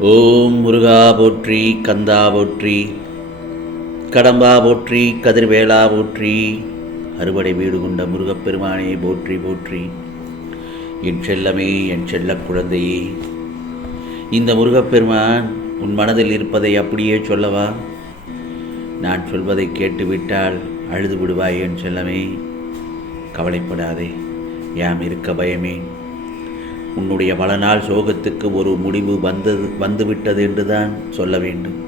ஓம் முருகா போற்றி கந்தா போற்றி கடம்பா போற்றி கதிர்வேலா போற்றி அறுவடை வீடு கொண்ட முருகப்பெருமானே போற்றி போற்றி. என் செல்லமே என் செல்ல குழந்தையே இந்த முருகப்பெருமான் உன் மனதில் இருப்பதை அப்படியே சொல்லவா? நான் சொல்வதை கேட்டுவிட்டால் அழுது விடுவாய் என் செல்லமே. கவலைப்படாதே யாம் இருக்க பயமே. உன்னுடைய பல சோகத்துக்கு ஒரு முடிவு வந்தது வந்துவிட்டது என்றுதான் சொல்ல வேண்டும்.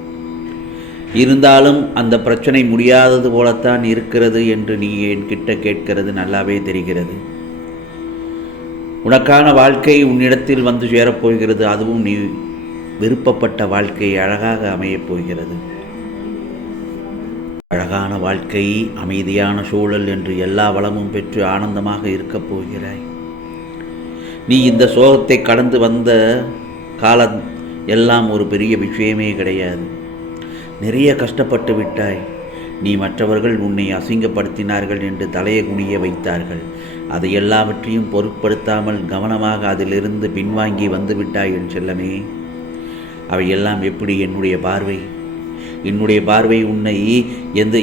இருந்தாலும் அந்த பிரச்சனை முடியாதது போலத்தான் இருக்கிறது என்று நீ என்கிட்ட கேட்கிறது நல்லாவே தெரிகிறது. உனக்கான வாழ்க்கை உன்னிடத்தில் வந்து சேரப்போகிறது அதுவும் நீ விருப்பப்பட்ட வாழ்க்கை அழகாக அமையப் போகிறது. அழகான வாழ்க்கை அமைதியான சூழல் என்று எல்லா வளமும் பெற்று ஆனந்தமாக இருக்கப் போகிறாய். நீ இந்த சோகத்தை கடந்து வந்த காலம் எல்லாம் ஒரு பெரிய விஷயமே கிடையாது. நிறைய கஷ்டப்பட்டு விட்டாய். நீ மற்றவர்கள் உன்னை அசிங்கப்படுத்தினார்கள் என்று தலையை குனிய வைத்தார்கள். அதை எல்லாவற்றையும் பொருட்படுத்தாமல் கவனமாக அதிலிருந்து பின்வாங்கி வந்துவிட்டாய் என் செல்லமே. அவையெல்லாம் எப்படி என்னுடைய பார்வை? என்னுடைய பார்வை உன்னை எந்த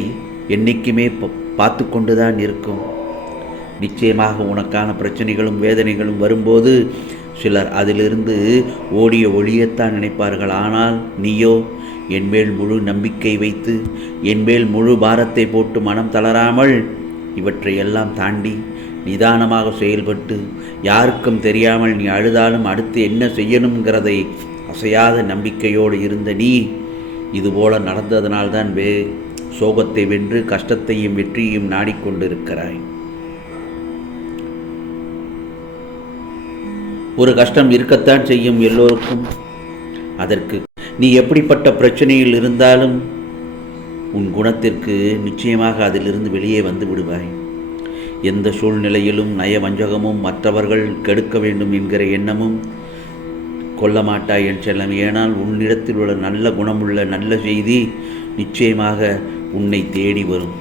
என்றைக்குமே ப- பார்த்து கொண்டுதான் இருக்கும். நிச்சயமாக உனக்கான பிரச்சனைகளும் வேதனைகளும் வரும்போது சிலர் அதிலிருந்து ஓடிய ஒளியத்தான் நினைப்பார்கள். ஆனால் நீயோ என் மேல் முழு நம்பிக்கை வைத்து என் மேல் முழு பாரத்தை போட்டு மனம் தளராமல் இவற்றை எல்லாம் தாண்டி நிதானமாக செயல்பட்டு யாருக்கும் தெரியாமல் நீ அழுதாலும் அடுத்து என்ன செய்யணுங்கிறதை அசையாத நம்பிக்கையோடு இருந்த நீ இதுபோல நடந்ததனால்தான் வே சோகத்தை வென்று கஷ்டத்தையும் வெற்றியையும் நாடிக்கொண்டிருக்கிறாய். ஒரு கஷ்டம் இருக்கத்தான் செய்யும் எல்லோருக்கும். அதற்கு நீ எப்படிப்பட்ட பிரச்சனையில் இருந்தாலும் உன் குணத்திற்கு நிச்சயமாக அதிலிருந்து வெளியே வந்து விடுவாய். எந்த சூழ்நிலையிலும் நயவஞ்சகமும் மற்றவர்கள் கெடுக்க வேண்டும் என்கிற எண்ணமும் கொள்ள மாட்டாய் என் செல்லம். ஏனால் உன்னிடத்தில் உள்ள நல்ல குணமுள்ள நல்ல செய்தி நிச்சயமாக உன்னை தேடி வரும்.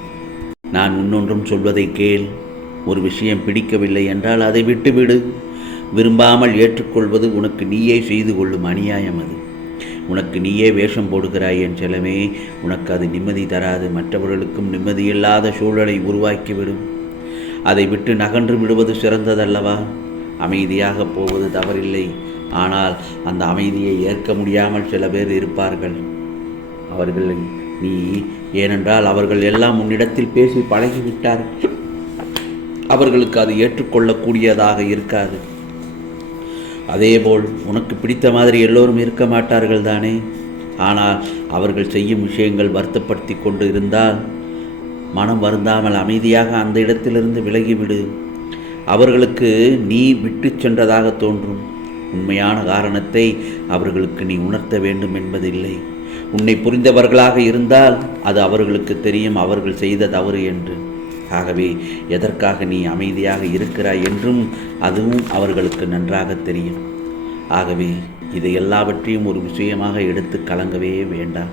நான் இன்னொன்றும் சொல்வதை கேள். ஒரு விஷயம் பிடிக்கவில்லை என்றால் அதை விட்டுவிடு. விரும்பாமல் ஏற்றுக்கொள்வது உனக்கு நீயே செய்து கொள்ளும் அநியாயம் அது. உனக்கு நீயே வேஷம் போடுகிறாய் என் செலவே உனக்கு அது நிம்மதி தராது மற்றவர்களுக்கும் நிம்மதியில்லாத சூழலை உருவாக்கிவிடும். அதை விட்டு நகன்று விடுவது சிறந்ததல்லவா? அமைதியாக போவது தவறில்லை. ஆனால் அந்த அமைதியை ஏற்க முடியாமல் சில பேர் இருப்பார்கள். அவர்கள் நீ ஏனென்றால் அவர்கள் எல்லாம் உன்னிடத்தில் பேசி பழகிவிட்டார்கள். அவர்களுக்கு அது ஏற்றுக்கொள்ளக்கூடியதாக இருக்காது. அதேபோல் உனக்கு பிடித்த மாதிரி எல்லோரும் இருக்க மாட்டார்கள் தானே? ஆனால் அவர்கள் செய்யும் விஷயங்கள் வருத்தப்படுத்தி கொண்டு இருந்தால் மனம் வருந்தாமல் அமைதியாக அந்த இடத்திலிருந்து விலகிவிடு. அவர்களுக்கு நீ விட்டு சென்றதாக தோன்றும். உண்மையான காரணத்தை அவர்களுக்கு நீ உணர்த்த வேண்டும் என்பதில்லை. உன்னை புரிந்தவர்களாக இருந்தால் அது அவர்களுக்கு தெரியும் அவர்கள் செய்த தவறு என்று. ஆகவே எதற்காக நீ அமைதியாக இருக்கிறாய் என்றும் அதுவும் அவர்களுக்கு நன்றாக தெரியும். ஆகவே இதை எல்லாவற்றையும் ஒரு விஷயமாக எடுத்து கலங்கவே வேண்டாம்.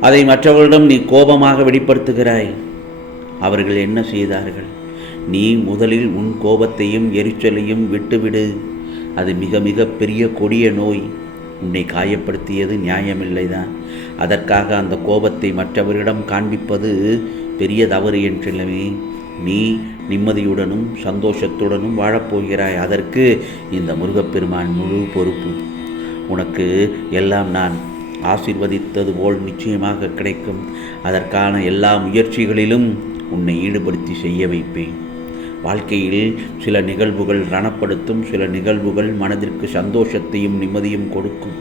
அதை மற்றவர்களிடம் நீ கோபமாக வெளிப்படுத்துகிறாய். அவர்கள் என்ன செய்தார்கள்? நீ முதலில் உன் கோபத்தையும் எரிச்சலையும் விட்டுவிடு. அது மிக மிக பெரிய கொடிய நோய். உன்னை காயப்படுத்தியது நியாயமில்லைதான். அதற்காக அந்த கோபத்தை மற்றவரிடம் காண்பிப்பது பெரிய தவறு என்றில்லவே நீ நிம்மதியுடனும் சந்தோஷத்துடனும் வாழப்போகிறாய். அதற்கு இந்த முருகப்பெருமான் முழு பொறுப்பு. உனக்கு எல்லாம் நான் ஆசீர்வதித்தது போல் நிச்சயமாக கிடைக்கும். அதற்கான எல்லா முயற்சிகளிலும் உன்னை ஈடுபடுத்தி செய்ய வைப்பேன். வாழ்க்கையில் சில நிகழ்வுகள் ரணப்படுத்தும் சில நிகழ்வுகள் மனதிற்கு சந்தோஷத்தையும் நிம்மதியும் கொடுக்கும்.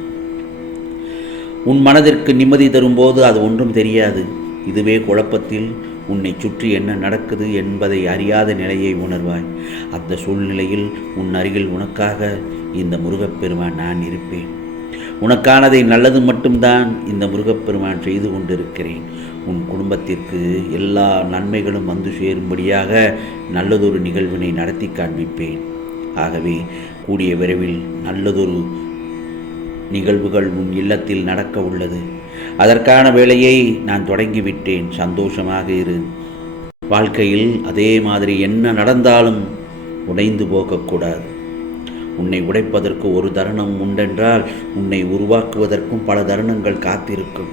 உன் மனதிற்கு நிம்மதி தரும்போது அது ஒன்றும் தெரியாது. இதுவே குழப்பத்தில் உன்னை சுற்றி என்ன நடக்குது என்பதை அறியாத நிலையை உணர்வாய். அந்த சூழ்நிலையில் உன் அருகில் உனக்காக இந்த முருகப்பெருமான் நான் இருப்பேன். உனக்கானதை நல்லது மட்டும்தான் இந்த முருகப்பெருமான் செய்து கொண்டிருக்கிறேன். உன் குடும்பத்திற்கு எல்லா நன்மைகளும் வந்து சேரும்படியாக நல்லதொரு நிகழ்வினை நடத்தி காண்பிப்பேன். ஆகவே கூடிய விரைவில் நல்லதொரு நிகழ்வுகள் உன் இல்லத்தில் நடக்க உள்ளது. அதற்கான வேலையை நான் தொடங்கிவிட்டேன். சந்தோஷமாக இரு. வாழ்க்கையில் அதே மாதிரி என்ன நடந்தாலும் உடைந்து போகக்கூடாது. உன்னை உடைப்பதற்கு ஒரு தருணம் உண்டென்றால் உன்னை உருவாக்குவதற்கும் பல தருணங்கள் காத்திருக்கும்.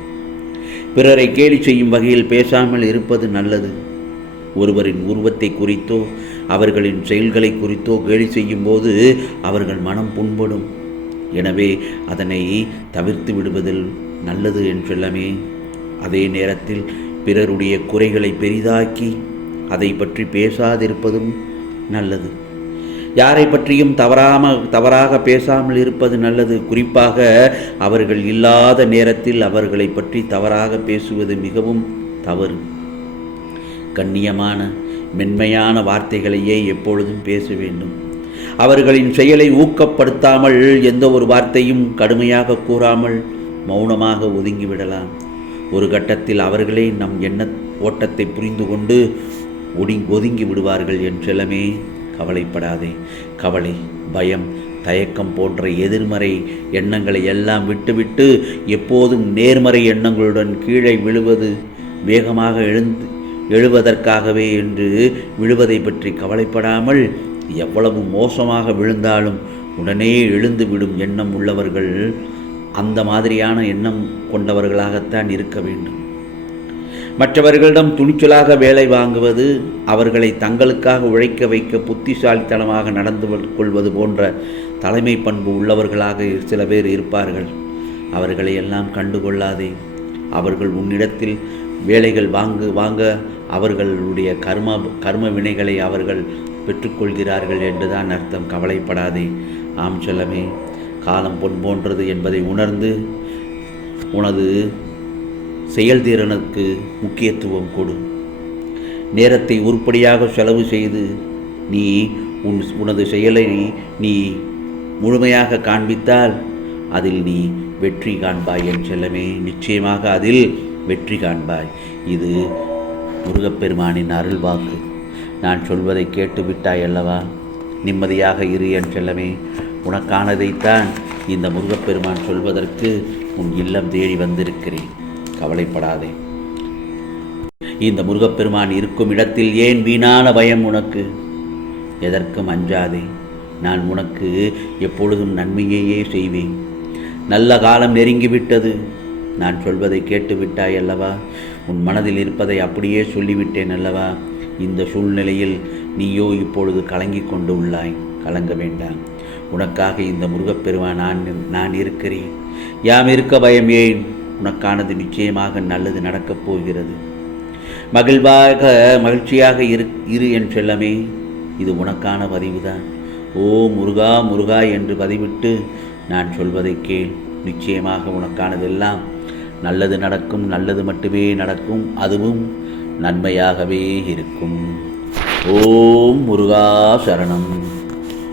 பிறரை கேலி செய்யும் வகையில் பேசாமல் இருப்பது நல்லது. ஒருவரின் உருவத்தை குறித்தோ அவர்களின் செயல்களை குறித்தோ கேலி செய்யும்போது அவர்கள் மனம் புண்படும். எனவே அதனை தவிர்த்து விடுவதில் நல்லது என்றெல்லாமே அதே நேரத்தில் பிறருடைய குறைகளை பெரிதாக்கி அதை பற்றி பேசாதிருப்பதும் நல்லது. யாரை பற்றியும் தவறாம தவறாக பேசாமல் இருப்பது நல்லது. குறிப்பாக அவர்கள் இல்லாத நேரத்தில் அவர்களை பற்றி தவறாக பேசுவது மிகவும் தவறு. கண்ணியமான மென்மையான வார்த்தைகளையே எப்பொழுதும் பேச வேண்டும். அவர்களின் செயலை ஊக்கப்படுத்தாமல் எந்த ஒரு வார்த்தையும் கடுமையாக கூறாமல் மௌனமாக ஒதுங்கிவிடலாம் ஒரு கட்டத்தில் அவர்களே நம் எண்ண ஓட்டத்தை புரிந்து கொண்டு ஒடி ஒதுங்கி விடுவார்கள் என்றெல்லாமே கவலைப்படாதே. கவலை பயம் தயக்கம் போன்ற எதிர்மறை எண்ணங்களை எல்லாம் விட்டுவிட்டு எப்போதும் நேர்மறை எண்ணங்களுடன் கீழே விழுவது வேகமாக எழுந்து எழுவதற்காகவே என்று விழுவதை பற்றி கவலைப்படாமல் எவ்வளவு மோசமாக விழுந்தாலும் உடனே எழுந்து விடும் எண்ணம் உள்ளவர்கள் அந்த மாதிரியான எண்ணம் கொண்டவர்களாகத்தான் இருக்க வேண்டும். மற்றவர்களிடம் துணிச்சலாக வேலை வாங்குவது அவர்களை தங்களுக்காக உழைக்க வைக்க புத்திசாலித்தனமாக நடந்து கொள்வது போன்ற தலைமை பண்பு உள்ளவர்களாக சில பேர் இருப்பார்கள். அவர்களை எல்லாம் கண்டுகொள்ளாதே அவர்கள் உன்னிடத்தில் வேலைகள் வாங்கு வாங்க அவர்களுடைய கர்ம கர்ம வினைகளை அவர்கள் பெற்றுக்கொள்கிறார்கள் என்றுதான் அர்த்தம். கவலைப்படாதே. ஆம் செல்லமே. காலம் பொன் போன்றது என்பதை உணர்ந்து உனது செயல்திறனுக்கு முக்கியத்துவம் கொடு. நேரத்தை உருப்படியாக செலவு செய்து நீ உன் உனது செயலை நீ முழுமையாக காண்பித்தால் அதில் நீ வெற்றி காண்பாய் என் செல்லமே. நிச்சயமாக அதில் வெற்றி காண்பாய். இது முருகப்பெருமானின் அருள் வாக்கு. நான் சொல்வதை கேட்டு விட்டாய் அல்லவா? நிம்மதியாக இரு என் செல்லமே. உனக்கானதைத்தான் இந்த முருகப்பெருமான் சொல்வதற்கு உன் இல்லம் தேடி வந்திருக்கிறேன். கவலைப்படாதே. இந்த முருகப்பெருமான் இருக்கும் இடத்தில் ஏன் வீணான பயம் உனக்கு? எதற்கும் அஞ்சாதே. நான் உனக்கு எப்பொழுதும் நன்மையையே செய்வேன். நல்ல காலம் நெருங்கிவிட்டது. நான் சொல்வதை கேட்டு விட்டாய் அல்லவா? உன் மனதில் இருப்பதை அப்படியே சொல்லிவிட்டேன் அல்லவா? இந்த சூழ்நிலையில் நீயோ இப்பொழுது கலங்கிக் கொண்டு உள்ளாய். கலங்க வேண்டாம். உனக்காக இந்த முருகப்பெருவான் நான் நான் இருக்கிறேன். யாம் இருக்க பயம் ஏன்? உனக்கானது நிச்சயமாக நல்லது நடக்கப் போகிறது. மகிழ்வாக மகிழ்ச்சியாக இரு இரு என் செல்லமே இது உனக்கான பதிவுதான். ஓ முருகா முருகா என்று பதிவிட்டு நான் சொல்வதை கேள். நிச்சயமாக உனக்கானதெல்லாம் நல்லது நடக்கும் நல்லது மட்டுமே நடக்கும் அதுவும் நன்மையாகவே இருக்கும். ஓம் முருகா சரணம்.